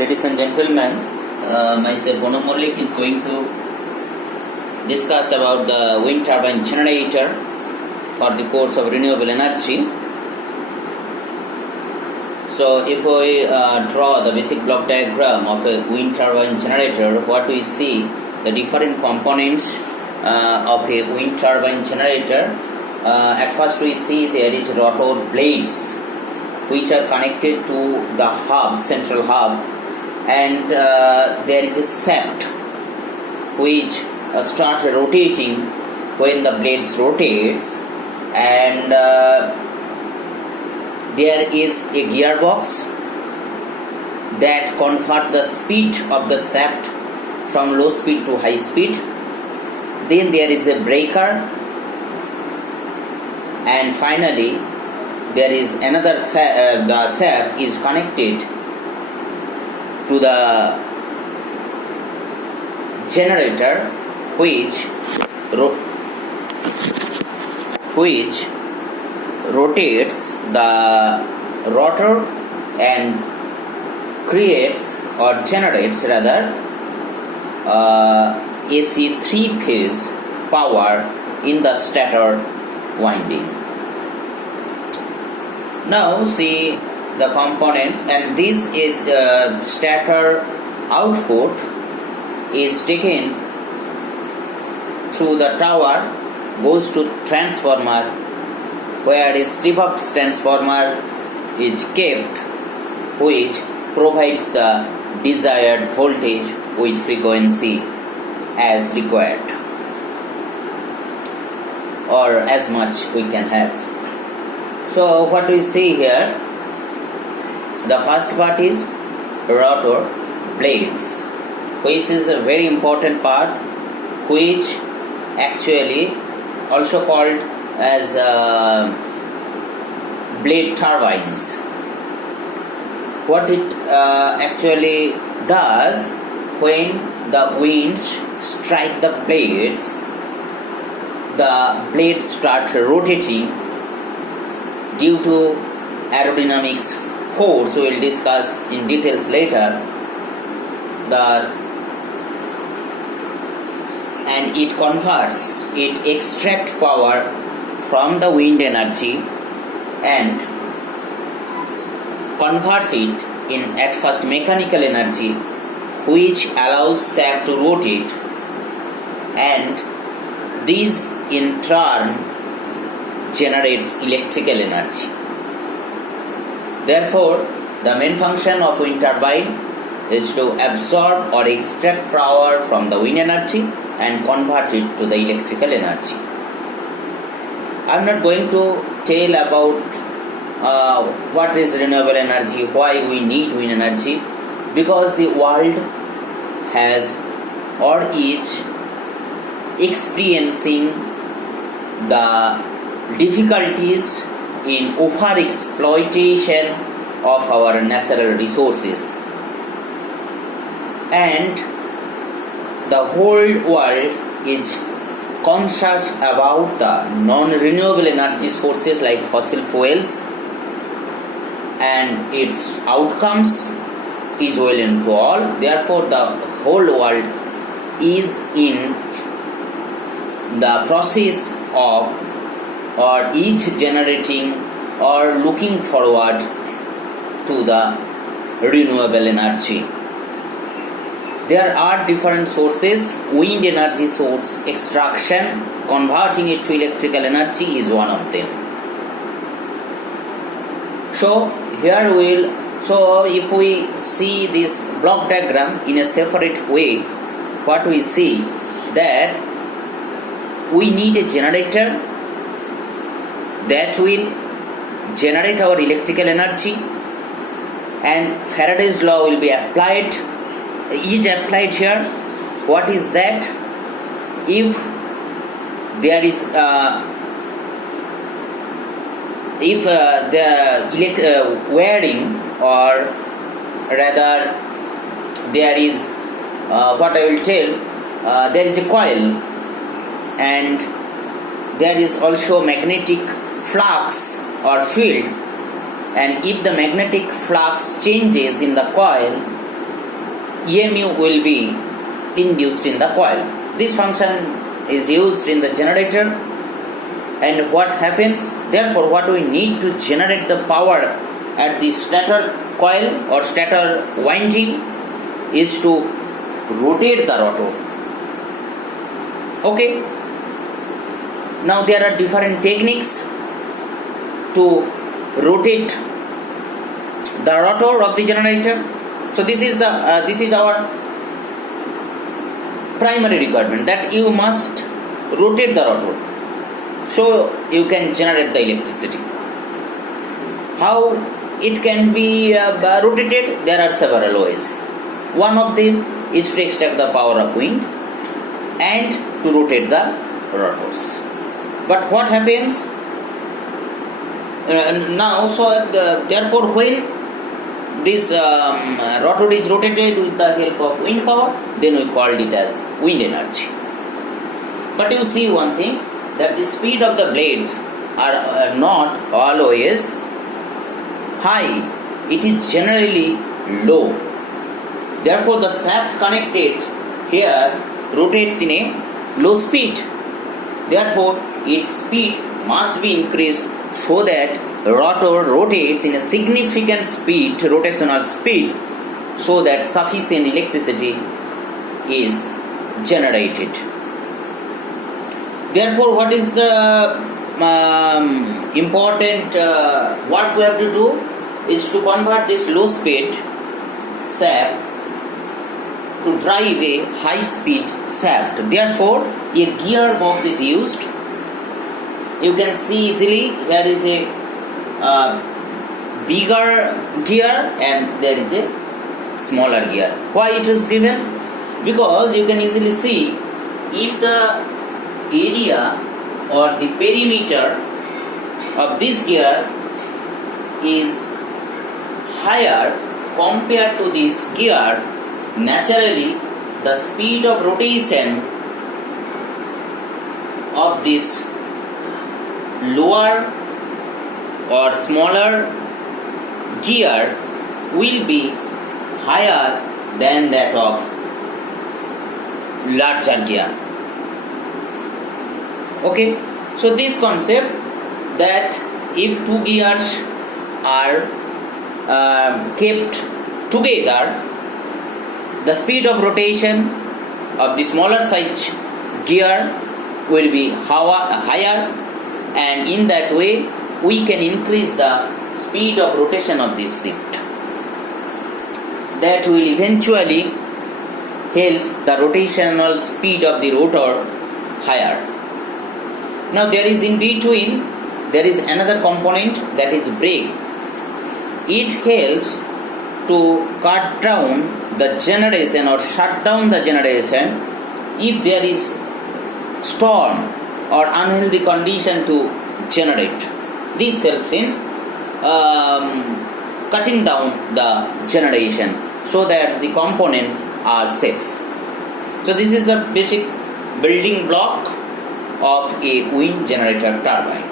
Ladies and gentlemen, myself Bono Malik is going to discuss about the wind turbine generator for the course of renewable energy. So if we draw the basic block diagram of a wind turbine generator, what we see, the different components of a wind turbine generator. At first we see there is rotor blades which are connected to the hub, central hub, and there is a shaft which starts rotating when the blades rotates, and there is a gearbox that converts the speed of the shaft from low speed to high speed. Then there is a breaker, and finally there is another the shaft is connected to the generator which rotates the rotor and creates or generates rather AC 3-phase power in the stator winding. Now see the components, and this is stator output is taken through the tower, goes to transformer, where a step-up transformer is kept which provides the desired voltage with frequency as required or as much we can have. So what we see here, the first part is rotor blades, which is a very important part, which actually also called as blade turbines. What it actually does, when the winds strike the blades start rotating due to aerodynamics force. We will discuss in details later. And it extracts power from the wind energy and converts it in at first mechanical energy, which allows shaft to rotate, and this in turn generates electrical energy. Therefore, the main function of wind turbine is to absorb or extract power from the wind energy and convert it to the electrical energy. I am not going to tell about what is renewable energy, why we need wind energy, because the world has or is experiencing the difficulties in over-exploitation of our natural resources, and the whole world is conscious about the non-renewable energy sources like fossil fuels, and its outcomes is well known to all. Therefore, the whole world is in the process of or is generating or looking forward to the renewable energy. There are different sources. Wind energy source extraction, converting it to electrical energy is one of them. So if we see this block diagram in a separate way, what we see that we need a generator that will generate our electrical energy, and Faraday's law will be applied, is applied here. What is that? If there is the wiring, or rather there is what I will tell, there is a coil, and there is also magnetic flux or field, and if the magnetic flux changes in the coil, EMU will be induced in the coil. This function is used in the generator, and what happens? Therefore, what we need to generate the power at the stator coil or stator winding is to rotate the rotor. Okay. Now there are different techniques to rotate the rotor of the generator. So this is our primary requirement, that you must rotate the rotor so you can generate the electricity. How it can be rotated? There are several ways. One of them is to extract the power of wind and to rotate the rotors. But what happens now? Therefore, when this rotor is rotated with the help of wind power, then we called it as wind energy. But you see one thing, that the speed of the blades are not always high. It is generally low. Therefore, the shaft connected here rotates in a low speed. Therefore, its speed must be increased so that rotor rotates in a significant speed, rotational speed, so that sufficient electricity is generated. Therefore, what is the important work we have to do is to convert this low speed shaft to drive a high speed shaft. Therefore, a gearbox is used. You can see easily here is a bigger gear and there is a smaller gear. Why it is given? Because you can easily see if the area or the perimeter of this gear is higher compared to this gear, naturally the speed of rotation of this lower or smaller gear will be higher than that of larger gear. Okay, so this concept that if two gears are kept together, the speed of rotation of the smaller size gear will be higher, and in that way we can increase the speed of rotation of this shaft. That will eventually help the rotational speed of the rotor higher. Now there is in between, there is another component, that is brake. It helps to cut down the generation or shut down the generation if there is storm or unhealthy condition to generate. This helps in cutting down the generation so that the components are safe. So this is the basic building block of a wind generator turbine.